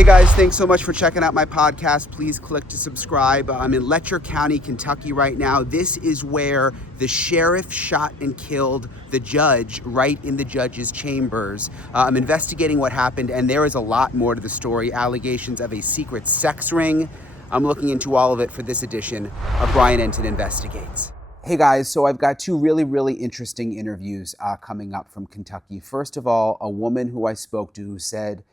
Hey guys, thanks so much for checking out my podcast. Please click to subscribe. I'm in Letcher County, Kentucky right now. This is where the sheriff shot and killed the judge right in the judge's chambers. I'm investigating what happened, and there is a lot more to the story. Allegations of a secret sex ring. I'm looking into all of it for this edition of Brian Entin Investigates. Hey guys, so I've got two really interesting interviews coming up from Kentucky. First of all, a woman who I spoke to who said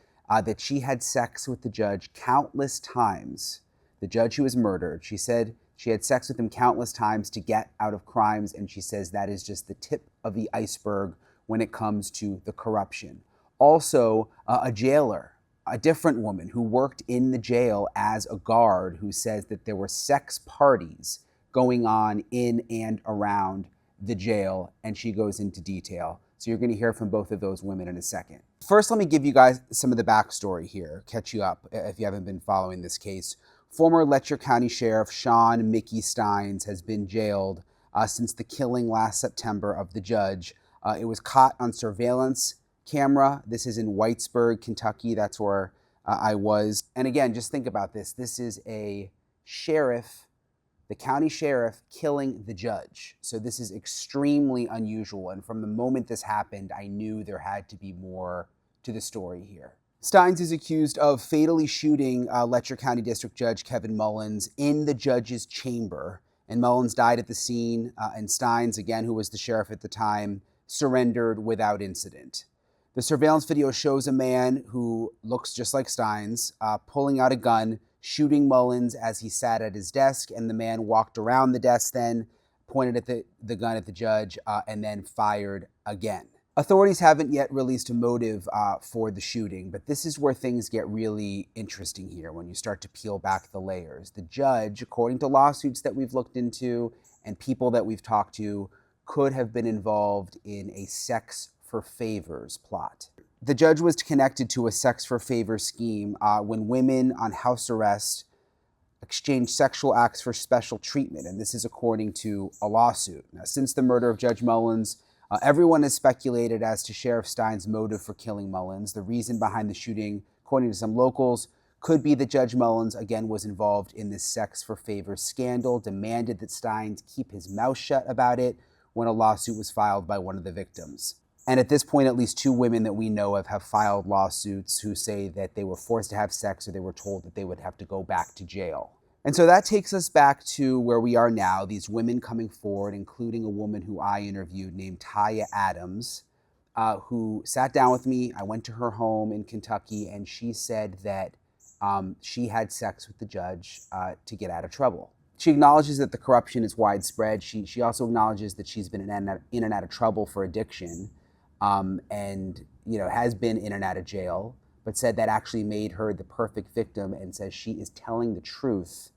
that she had sex with the judge countless times. The judge who was murdered. She said she had sex with him countless times to get out of crimes, and she says that is just the tip of the iceberg when it comes to the corruption. Also, a jailer, a different woman who worked in the jail as a guard, who says that there were sex parties going on in and around the jail, and she goes into detail. So you're going to hear from both of those women in a second. First, let me give you guys some of the backstory here, catch you up if you haven't been following this case. Former Letcher County Sheriff Shawn Mickey Stines has been jailed since the killing last September of the judge. It was caught on surveillance camera. This is in Whitesburg, Kentucky. That's where I was. And again, just think about this. This is a sheriff, the county sheriff, killing the judge. So this is extremely unusual. And from the moment this happened, I knew there had to be more to the story here. Stines is accused of fatally shooting Letcher County District Judge Kevin Mullins in the judge's chamber. And Mullins died at the scene. And Stines, again, who was the sheriff at the time, surrendered without incident. The surveillance video shows a man who looks just like Stines pulling out a gun, shooting Mullins as he sat at his desk, and the man walked around the desk then, pointed at the gun at the judge, and then fired again. Authorities haven't yet released a motive for the shooting, but this is where things get really interesting here when you start to peel back the layers. The judge, according to lawsuits that we've looked into and people that we've talked to, could have been involved in a sex for favors plot. The judge was connected to a sex for favors scheme when women on house arrest exchanged sexual acts for special treatment, and this is according to a lawsuit. Now, since the murder of Judge Mullins, everyone has speculated as to Sheriff Stines' motive for killing Mullins. The reason behind the shooting, according to some locals, could be that Judge Mullins, again, was involved in this sex for favors scandal, demanded that Stines keep his mouth shut about it when a lawsuit was filed by one of the victims. And at this point, at least two women that we know of have filed lawsuits who say that they were forced to have sex or they were told that they would have to go back to jail. And so that takes us back to where we are now, these women coming forward, including a woman who I interviewed named Taya Adams, who sat down with me. I went to her home in Kentucky, and she said that she had sex with the judge to get out of trouble. She acknowledges that the corruption is widespread. She also acknowledges that she's been in and out of trouble for addiction. And has been in and out of jail, but said that actually made her the perfect victim, and says she is telling the truth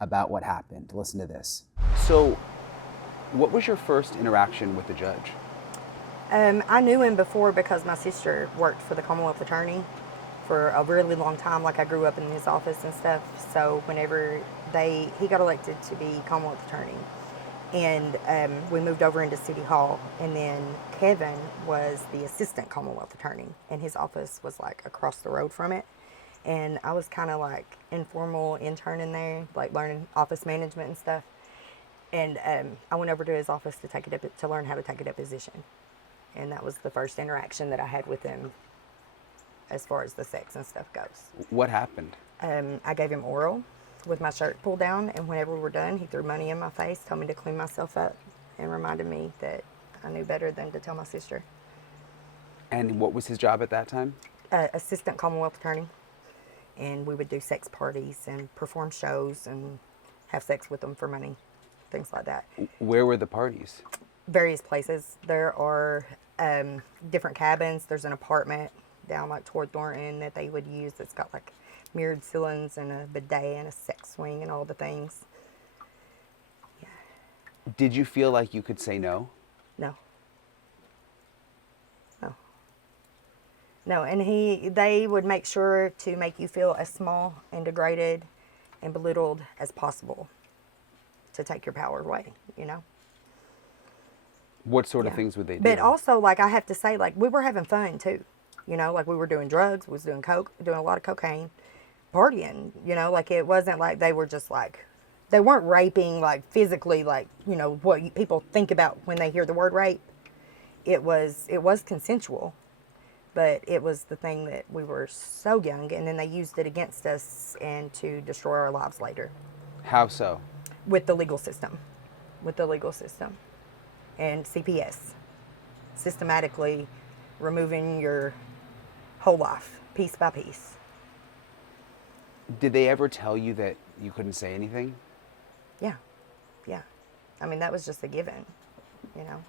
about what happened. Listen to this. So, what was your first interaction with the judge? I knew him before because my sister worked for the Commonwealth Attorney for a really long time. Like, I grew up in his office and stuff. So whenever he got elected to be Commonwealth Attorney, and we moved over into City Hall, and then Kevin was the assistant Commonwealth Attorney, and his office was like across the road from it. And I was kind of like informal intern in there, like learning office management and stuff. And I went over to his office to learn how to take a deposition, and that was the first interaction that I had with him as far as the sex and stuff goes. What happened? I gave him oral with my shirt pulled down, and whenever we were done, he threw money in my face, told me to clean myself up, and reminded me that I knew better than to tell my sister. And what was his job at that time? Assistant Commonwealth Attorney, and we would do sex parties and perform shows and have sex with them for money, things like that. Where were the parties? Various places. There are different cabins. There's an apartment down like toward Thornton that they would use that's got like mirrored ceilings and a bidet and a sex swing and all the things. Yeah. Did you feel like you could say no? No. No, and they would make sure to make you feel as small and degraded and belittled as possible to take your power away, What sort of things would they do? But also, like, I have to say, like, we were having fun too. Like, we were doing drugs, we was doing coke, doing a lot of cocaine, partying, like it wasn't like they were just like, they weren't raping like physically, like, what people think about when they hear the word rape. It was consensual, but it was the thing that we were so young, and then they used it against us and to destroy our lives later. How so? With the legal system. And CPS. Systematically removing your whole life, piece by piece. Did they ever tell you that you couldn't say anything? Yeah. I mean, that was just a given,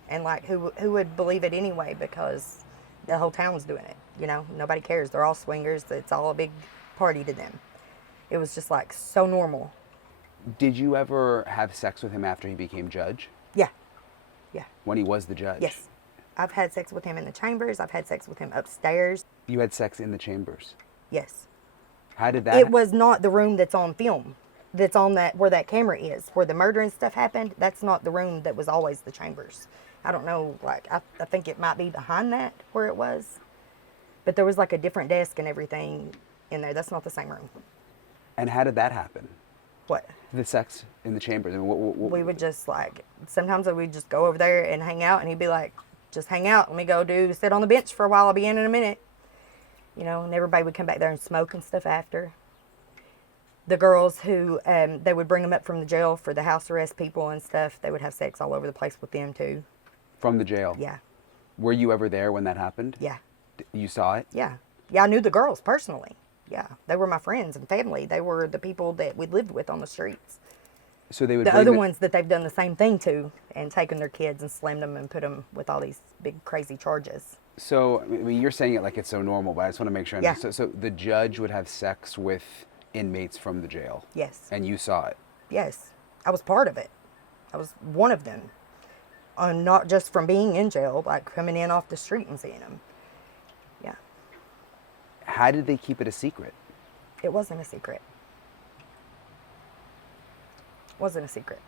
And like, who would believe it anyway? Because the whole town's doing it, Nobody cares. They're all swingers. It's all a big party to them. It was just like so normal. Did you ever have sex with him after he became judge? Yeah. When he was the judge? Yes. I've had sex with him in the chambers. I've had sex with him upstairs. You had sex in the chambers? Yes. How did that? It was not the room that's on film, that's on that, where that camera is, where the murder and stuff happened. That's not the room that was always the chambers. I don't know, like, I think it might be behind that where it was. But there was like a different desk and everything in there. That's not the same room. And how did that happen? What? The sex in the chambers. I mean, what? We would just like, sometimes we'd just go over there and hang out, and he'd be like, just hang out. Let me go sit on the bench for a while. I'll be in a minute. And everybody would come back there and smoke and stuff after. The girls who, they would bring them up from the jail for the house arrest people and stuff. They would have sex all over the place with them too. From the jail? Yeah. Were you ever there when that happened? Yeah. You saw it? Yeah. Yeah, I knew the girls personally. Yeah. They were my friends and family. They were the people that we lived with on the streets. So they would the other ones that they've done the same thing to, and taken their kids and slammed them and put them with all these big crazy charges. So, I mean, you're saying it like it's so normal, but I just want to make sure. Yeah. So the judge would have sex with inmates from the jail? Yes. And you saw it? Yes. I was part of it. I was one of them. Not just from being in jail, like coming in off the street and seeing them. Yeah. How did they keep it a secret? It wasn't a secret. Wasn't a secret.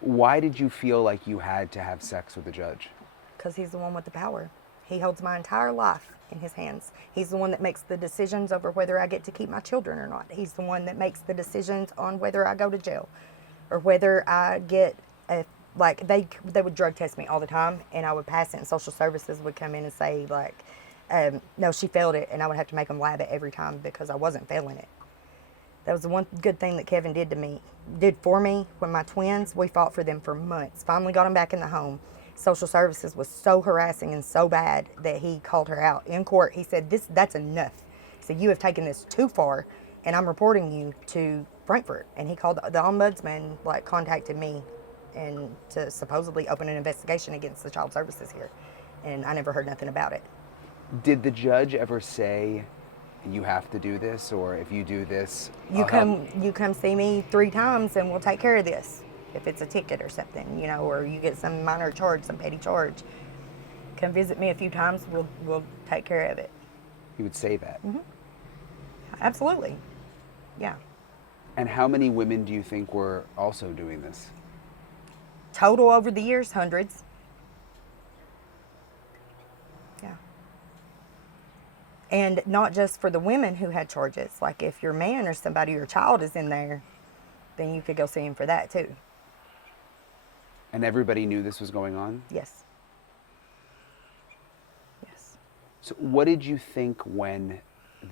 Why did you feel like you had to have sex with the judge? Because he's the one with the power. He holds my entire life in his hands. He's the one that makes the decisions over whether I get to keep my children or not. He's the one that makes the decisions on whether I go to jail or whether I get they would drug test me all the time, and I would pass it, and social services would come in and say no, she failed it, and I would have to make them lab it every time because I wasn't failing it. That was the one good thing that Kevin did for me when my twins, we fought for them for months. Finally got them back in the home. Social services was so harassing and so bad that he called her out in court. He said, that's enough. He said, you have taken this too far, and I'm reporting you to Frankfurt. And he called, the ombudsman contacted me and to supposedly open an investigation against the child services here. And I never heard nothing about it. Did the judge ever say, you have to do this, or if you do this, you come see me 3 times and we'll take care of this. If it's a ticket or something, or you get some minor charge, some petty charge, come visit me a few times, we'll take care of it. He would say that? Mm-hmm. Absolutely. Yeah. And how many women do you think were also doing this? Total over the years, hundreds. Yeah. And not just for the women who had charges. Like if your man or somebody, your child is in there, then you could go see him for that too. And everybody knew this was going on? Yes. Yes. So what did you think when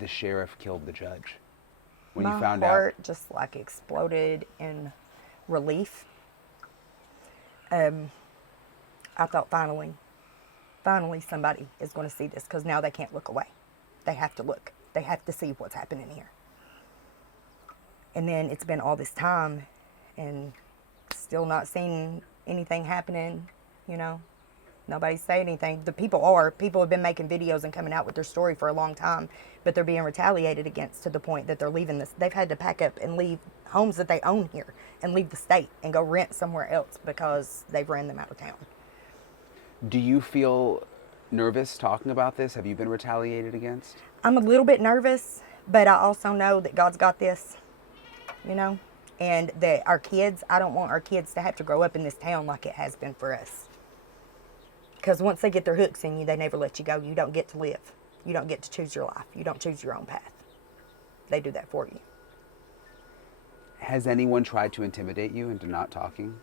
the sheriff killed the judge? When you found out? My heart just exploded in relief. I thought finally somebody is going to see this, because now they can't look away. They have to look. They have to see what's happening here. And then it's been all this time and still not seen anything happening, Nobody's saying anything. People have been making videos and coming out with their story for a long time, but they're being retaliated against to the point that they're leaving this. They've had to pack up and leave homes that they own here and leave the state and go rent somewhere else because they've ran them out of town. Do you feel nervous talking about this? Have you been retaliated against? I'm a little bit nervous, but I also know that God's got this, and that our kids, I don't want our kids to have to grow up in this town like it has been for us. Because once they get their hooks in you, they never let you go. You don't get to live. You don't get to choose your life. You don't choose your own path. they do that for you. Has anyone tried to intimidate you into not talking?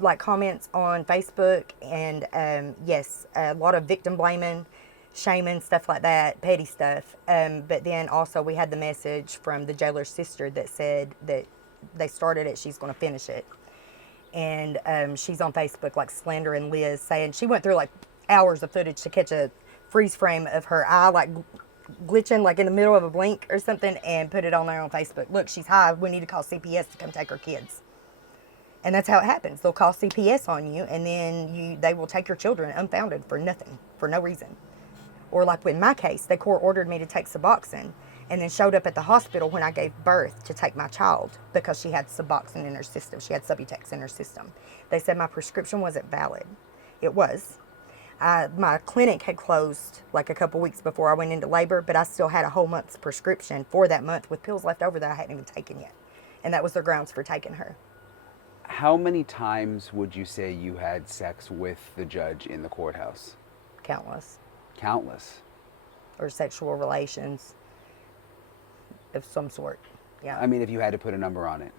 Like comments on Facebook, and yes, a lot of victim blaming, shaming, stuff like that, petty stuff. But then also we had the message from the jailer's sister that said that they started it, she's going to finish it. And she's on Facebook like slandering Liz, saying she went through like hours of footage to catch a freeze frame of her eye like glitching like in the middle of a blink or something, and put it on there on Facebook. Look, she's high. We need to call CPS to come take her kids. And that's how it happens. They'll call CPS on you, and then they will take your children unfounded for nothing, for no reason. Or like in my case, the court ordered me to take Suboxone, and then showed up at the hospital when I gave birth to take my child because she had Suboxone in her system. She had Subutex in her system. They said my prescription wasn't valid. It was. My clinic had closed like a couple weeks before I went into labor, but I still had a whole month's prescription for that month with pills left over that I hadn't even taken yet. And that was their grounds for taking her. How many times would you say you had sex with the judge in the courthouse? Countless. Countless. Or sexual relations of some sort. Yeah. I mean, if you had to put a number on it.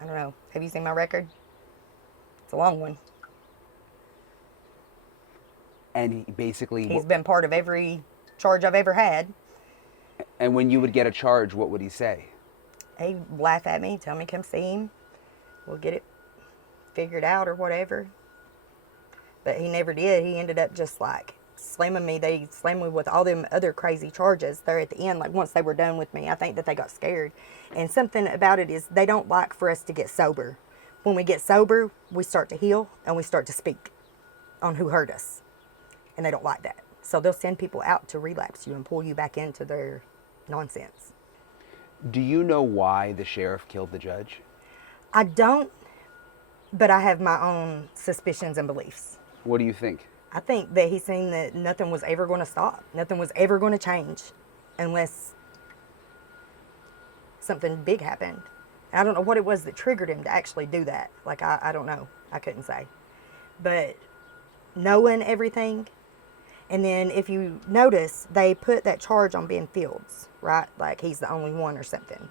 I don't know. Have you seen my record? It's a long one. And he's been part of every charge I've ever had. And when you would get a charge, what would he say? He'd laugh at me, tell me come see him. We'll get it figured out or whatever. But he never did. He ended up just like slamming me. They slammed me with all them other crazy charges there at the end. Like once they were done with me, I think that they got scared. And something about it is they don't like for us to get sober. When we get sober, we start to heal and we start to speak on who hurt us. And they don't like that. So they'll send people out to relapse you and pull you back into their nonsense. Do you know why the sheriff killed the judge? I don't, but I have my own suspicions and beliefs. What do you think? I think that he's seen that nothing was ever going to stop. Nothing was ever going to change unless something big happened. And I don't know what it was that triggered him to actually do that. Like, I don't know. I couldn't say. But knowing everything, and then if you notice, they put that charge on Ben Fields, right? Like he's the only one or something.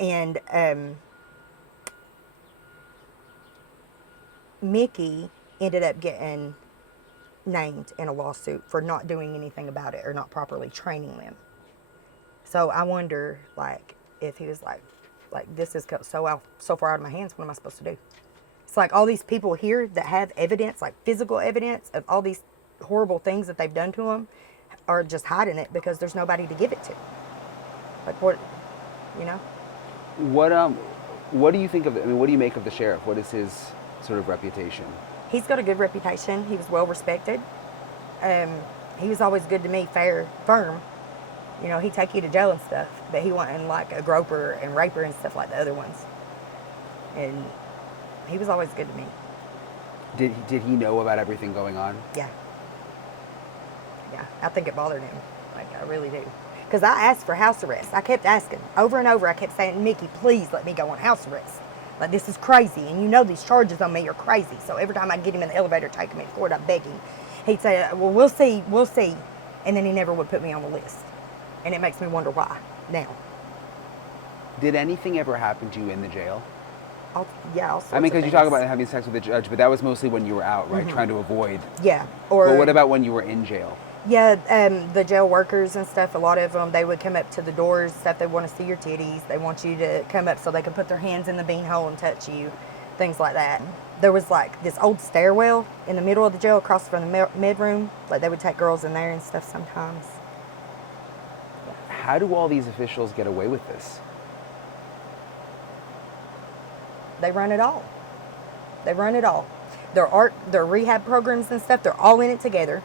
And Mickey ended up getting named in a lawsuit for not doing anything about it or not properly training them. So I wonder, like, if he was like this is so far out of my hands, what am I supposed to do? It's like all these people here that have evidence, like physical evidence of all these horrible things that they've done to them, are just hiding it because there's nobody to give it to. Like what, you know? What do you think of? I mean, what do you make of the sheriff? What is his sort of reputation? He's got a good reputation. He was well respected. He was always good to me, fair, firm. You know, he'd take you to jail and stuff, but he wasn't like a groper and raper and stuff like the other ones. And he was always good to me. Did he know about everything going on? Yeah. Yeah, I think it bothered him. Like, I really do. Because I asked for house arrest. I kept asking. Over and over, I kept saying, Mickey, please let me go on house arrest. Like, this is crazy. And you know these charges on me are crazy. So every time I get him in the elevator, take him in court, I'm begging. He'd say, well, we'll see. And then he never would put me on the list. And it makes me wonder why now. Did anything ever happen to you in the jail? Yeah, all sorts of things. Because you talk about having sex with the judge, but that was mostly when you were out, right? Mm-hmm. Trying to avoid. Yeah. But what about when you were in jail? Yeah, the jail workers and stuff, a lot of them, they would come up to the doors, stuff, they want to see your titties. They want you to come up so they can put their hands in the beanhole and touch you, things like that. There was like this old stairwell in the middle of the jail across from the med room. Like they would take girls in there and stuff sometimes. How do all these officials get away with this? They run it all. They run it all. Their rehab programs and stuff, they're all in it together.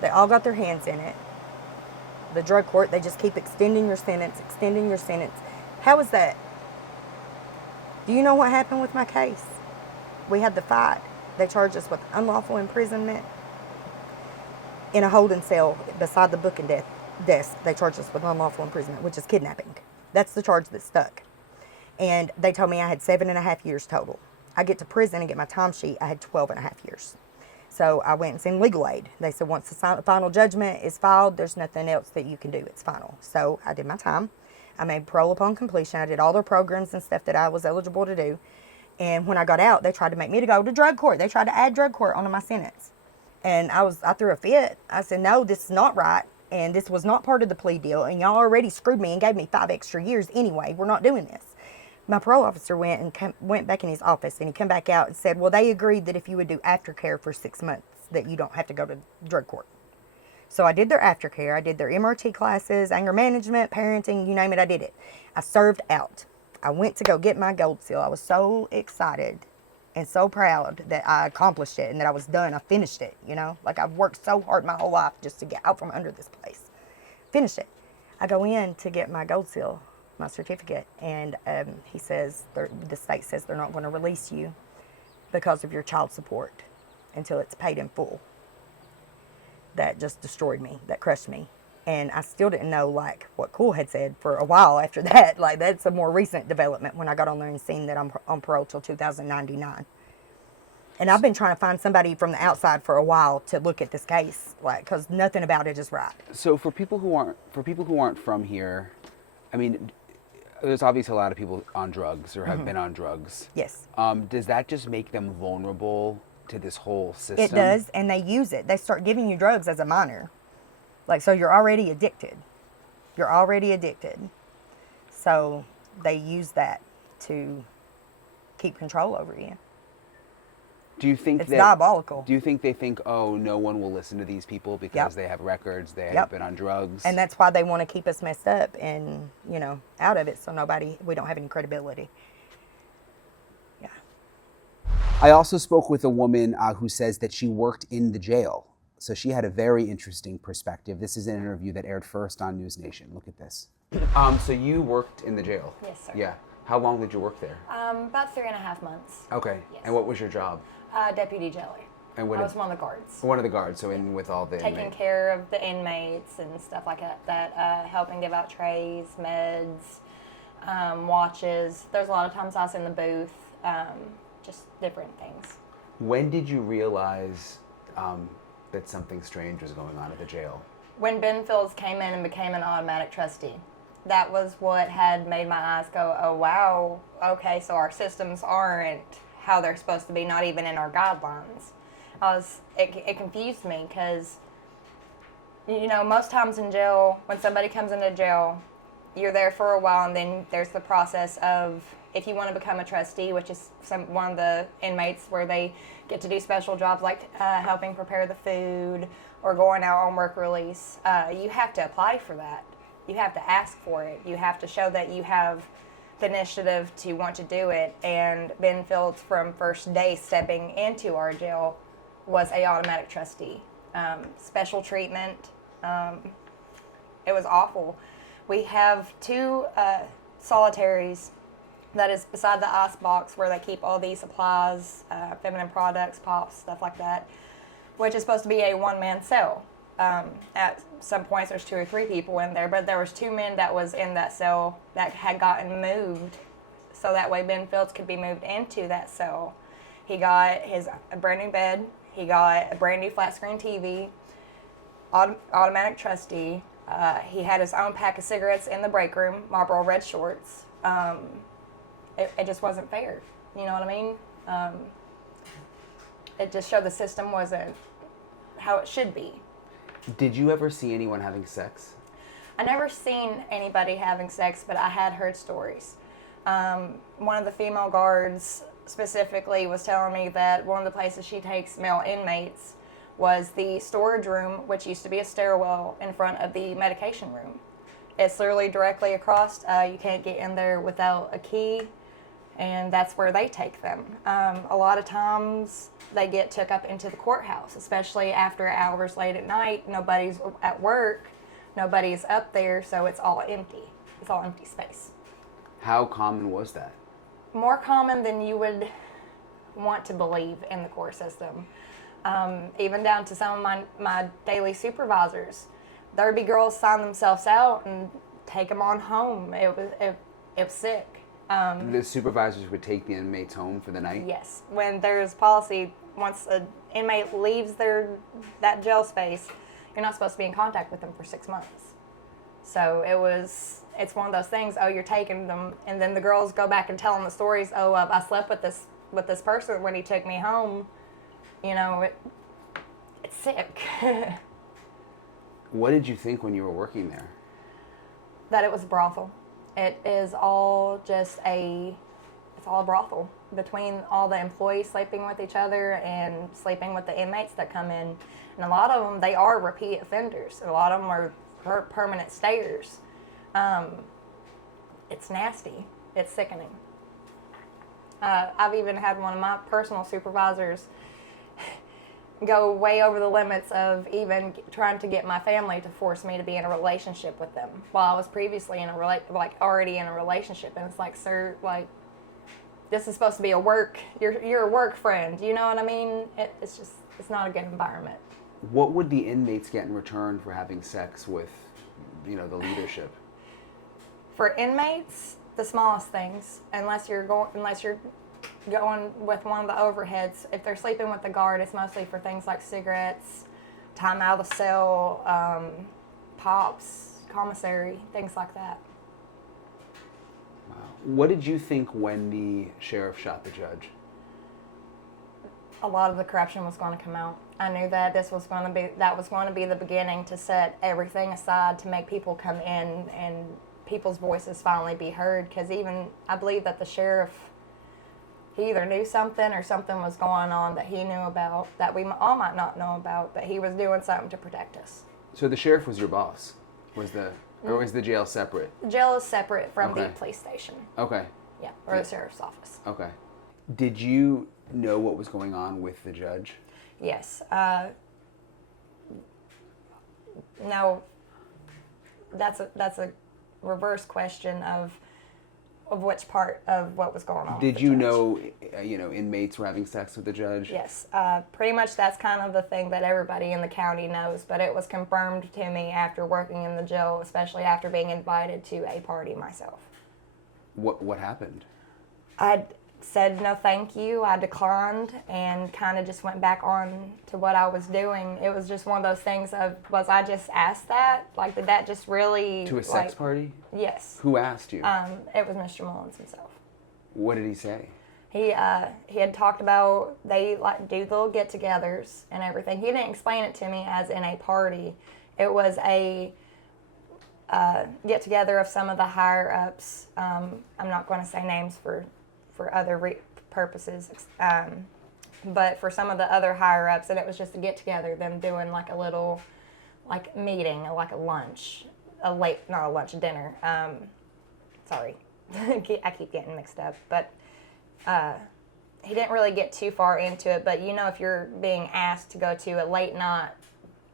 They all got their hands in it. The drug court, they just keep extending your sentence. How is that? Do you know what happened with my case? We had the fight. They charged us with unlawful imprisonment in a holding cell beside the booking desk. They charged us with unlawful imprisonment, which is kidnapping. That's the charge that stuck. And they told me I had 7.5 years total. I get to prison and get my time sheet. I had 12.5 years. So I went and seen legal aid. They said once the final judgment is filed, there's nothing else that you can do. It's final. So I did my time. I made parole upon completion. I did all their programs and stuff that I was eligible to do. And when I got out, they tried to make me to go to drug court. They tried to add drug court onto my sentence. And I threw a fit. I said, no, this is not right. And this was not part of the plea deal. And y'all already screwed me and gave me 5 extra years anyway. We're not doing this. My parole officer went back in his office, and he came back out and said, well, they agreed that if you would do aftercare for 6 months, that you don't have to go to drug court. So I did their aftercare. I did their MRT classes, anger management, parenting, you name it, I did it. I served out. I went to go get my gold seal. I was so excited and so proud that I accomplished it and that I was done. I finished it, you know. Like, I've worked so hard my whole life just to get out from under this place. Finished it. I go in to get my gold seal, my certificate, and he says, the state says they're not going to release you because of your child support until it's paid in full. That just destroyed me. That crushed me. And I still didn't know, like, what Cool had said for a while after that. Like, that's a more recent development when I got on there and seen that I'm on parole till 2099. And I've been trying to find somebody from the outside for a while to look at this case, like, because nothing about it is right. So for people who aren't from here, I mean, there's obviously a lot of people on drugs or have been on drugs. Yes. Does that just make them vulnerable to this whole system? It does, and they use it. They start giving you drugs as a minor. Like, so you're already addicted. You're already addicted. So they use that to keep control over you. Do you think it's diabolical? Do you think they think, oh, no one will listen to these people because they have records, they have been on drugs? And that's why they want to keep us messed up and, you know, out of it, so we don't have any credibility. Yeah. I also spoke with a woman who says that she worked in the jail. So she had a very interesting perspective. This is an interview that aired first on News Nation. Look at this. So you worked in the jail? Yes, sir. Yeah. How long did you work there? About 3.5 months. Okay. Yes. And what was your job? Deputy jailer. And I was one of the guards. One of the guards, so in with all the Taking care of the inmates and stuff like that, helping give out trays, meds, watches. There's a lot of times I was in the booth, just different things. When did you realize that something strange was going on at the jail? When Ben Fields came in and became an automatic trustee. That was what had made my eyes go, oh, wow, okay, so our systems aren't how they're supposed to be, not even in our guidelines. It confused me because, you know, most times in jail, when somebody comes into jail, you're there for a while, and then there's the process of, if you want to become a trustee, which is one of the inmates where they get to do special jobs like helping prepare the food or going out on work release, you have to apply for that. You have to ask for it. You have to show that you have the initiative to want to do it. And Ben Fields, from first day stepping into our jail, was a automatic trustee. Special treatment. It was awful. We have 2 solitaries that is beside the ice box where they keep all these supplies, feminine products, pops, stuff like that, which is supposed to be a one-man cell. At some points there's 2 or 3 people in there, but there was 2 men that was in that cell that had gotten moved, so that way Ben Fields could be moved into that cell. He got a brand new bed, he got a brand new flat screen TV, automatic trustee, he had his own pack of cigarettes in the break room, Marlboro red shorts. It just wasn't fair, you know what I mean? It just showed the system wasn't how it should be. Did you ever see anyone having sex? I never seen anybody having sex, but I had heard stories. One of the female guards specifically was telling me that one of the places she takes male inmates was the storage room, which used to be a stairwell in front of the medication room. It's literally directly across. You can't get in there without a key, and that's where they take them. A lot of times they get took up into the courthouse, especially after hours late at night. Nobody's at work, nobody's up there, so it's all empty. It's all empty space. How common was that? More common than you would want to believe in the court system. Even down to some of my daily supervisors. There'd be girls sign themselves out and take them on home. It was sick. The supervisors would take the inmates home for the night? Yes. When there's policy, once an inmate leaves that jail space, you're not supposed to be in contact with them for 6 months. So it's one of those things, oh, you're taking them, and then the girls go back and tell them the stories, oh, I slept with this person when he took me home. You know, it's sick. What did you think when you were working there? That it was a brothel. It is all just it's all a brothel between all the employees sleeping with each other and sleeping with the inmates that come in. And a lot of them, they are repeat offenders. A lot of them are permanent stayers. It's nasty. It's sickening. I've even had one of my personal supervisors go way over the limits of even trying to get my family to force me to be in a relationship with them while I was previously in already in a relationship. And it's like, sir, like, this is supposed to be you're a work friend, you know what I mean? It's not a good environment. What would the inmates get in return for having sex with, the leadership? For inmates, the smallest things, unless you're going with one of the overheads. If they're sleeping with the guard, it's mostly for things like cigarettes, time out of the cell, pops, commissary, things like that. Wow. What did you think when the sheriff shot the judge? A lot of the corruption was going to come out. I knew that that was going to be the beginning to set everything aside to make people come in and people's voices finally be heard. Because even I believe that the sheriff, he either knew something or something was going on that he knew about that we all might not know about, but he was doing something to protect us. So the sheriff was your boss? Or was the jail separate? The jail is separate from the police station. Okay. Yeah, or the sheriff's office. Okay. Did you know what was going on with the judge? Yes. No, that's a reverse question of which part of what was going on. Did you know, inmates were having sex with the judge? Yes. Pretty much that's kind of the thing that everybody in the county knows, but it was confirmed to me after working in the jail, especially after being invited to a party myself. What happened? I said no thank you. I declined and kind of just went back on to what I was doing. It was just one of those things was I just asked that? Like, did that just really... To a sex party? Yes. Who asked you? It was Mr. Mullins himself. What did he say? He had talked about they do little get-togethers and everything. He didn't explain it to me as in a party. It was a get-together of some of the higher-ups. I'm not going to say names for other purposes, but for some of the other higher-ups, and it was just a get-together, them doing like a little meeting, like a lunch, a dinner. Sorry, I keep getting mixed up, but he didn't really get too far into it. But if you're being asked to go to a late night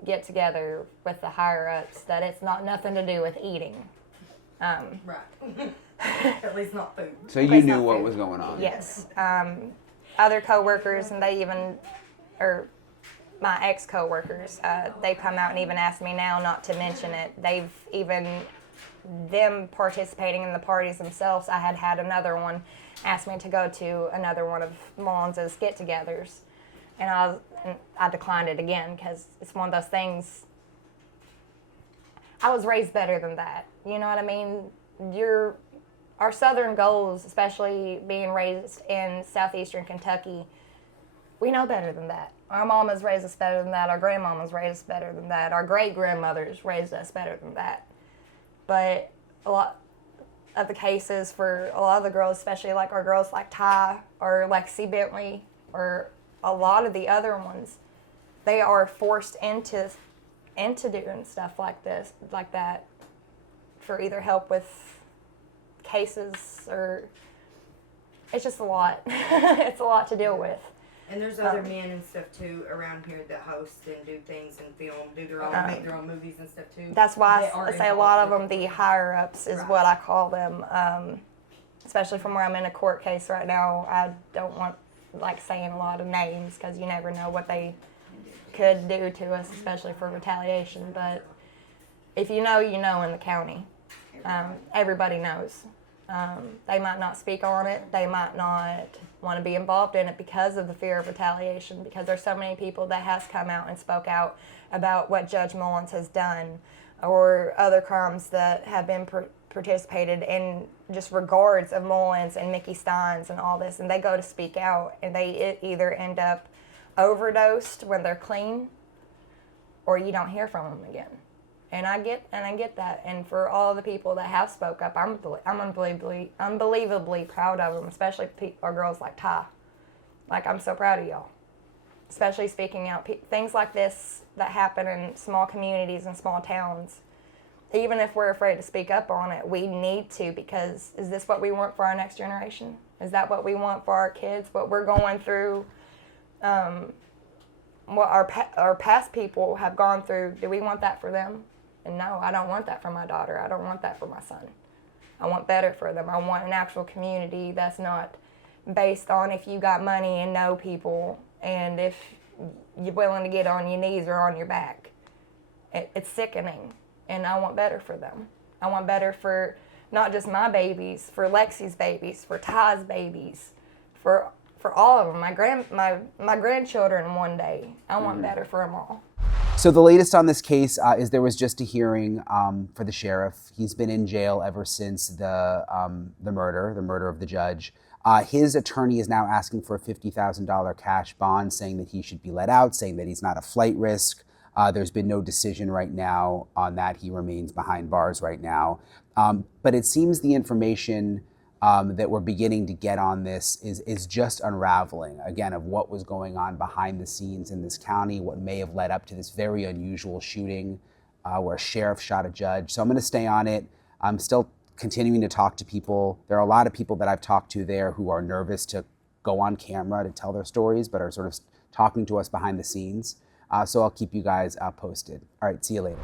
get-together with the higher-ups, that it's not nothing to do with eating. Right. At least not food. So you knew what was going on? Yes. Other co-workers, and my ex-co-workers, they come out and even ask me now not to mention it. Them participating in the parties themselves, I had another one ask me to go to another one of Mullins' get-togethers. And I declined it again because it's one of those things. I was raised better than that. You know what I mean? Our southern goals, especially being raised in southeastern Kentucky, we know better than that. Our mamas raised us better than that. Our grandmamas raised us better than that. Our great-grandmothers raised us better than that. But a lot of the cases for a lot of the girls, especially like our girls like Ty or like C. Bentley or a lot of the other ones, they are forced into doing stuff like that for either help with cases or it's just a lot. It's a lot to deal with. And there's other men and stuff too around here that host and do things and film, make their own movies and stuff too. That's why I say a lot of them, the higher ups is what I call them. Especially from where I'm in a court case right now, I don't want saying a lot of names because you never know what they could do to us, especially for retaliation. But if you know in the county. Everybody knows. They might not speak on it. They might not want to be involved in it because of the fear of retaliation, because there's so many people that has come out and spoke out about what Judge Mullins has done or other crimes that have been participated in just regards of Mullins and Mickey Stines and all this, and they go to speak out and they either end up overdosed when they're clean or you don't hear from them again. And I get that. And for all the people that have spoke up, I'm unbelievably proud of them, especially our girls like Ty. Like, I'm so proud of y'all, especially speaking out. Things like this that happen in small communities and small towns, even if we're afraid to speak up on it, we need to, because is this what we want for our next generation? Is that what we want for our kids? What we're going through, what our past people have gone through, do we want that for them? And no, I don't want that for my daughter. I don't want that for my son. I want better for them. I want an actual community that's not based on if you got money and know people and if you're willing to get on your knees or on your back. It's sickening, and I want better for them. I want better for not just my babies, for Lexi's babies, for Ty's babies, for all of them, my grandchildren one day. I want better for them all. So the latest on this case is there was just a hearing for the sheriff. He's been in jail ever since the murder of the judge. His attorney is now asking for a $50,000 cash bond, saying that he should be let out, saying that he's not a flight risk. There's been no decision right now on that. He remains behind bars right now. But it seems the information that we're beginning to get on this is just unraveling, again, of what was going on behind the scenes in this county, what may have led up to this very unusual shooting where a sheriff shot a judge. So I'm going to stay on it. I'm still continuing to talk to people. There are a lot of people that I've talked to there who are nervous to go on camera to tell their stories, but are sort of talking to us behind the scenes. So I'll keep you guys posted. All right, see you later.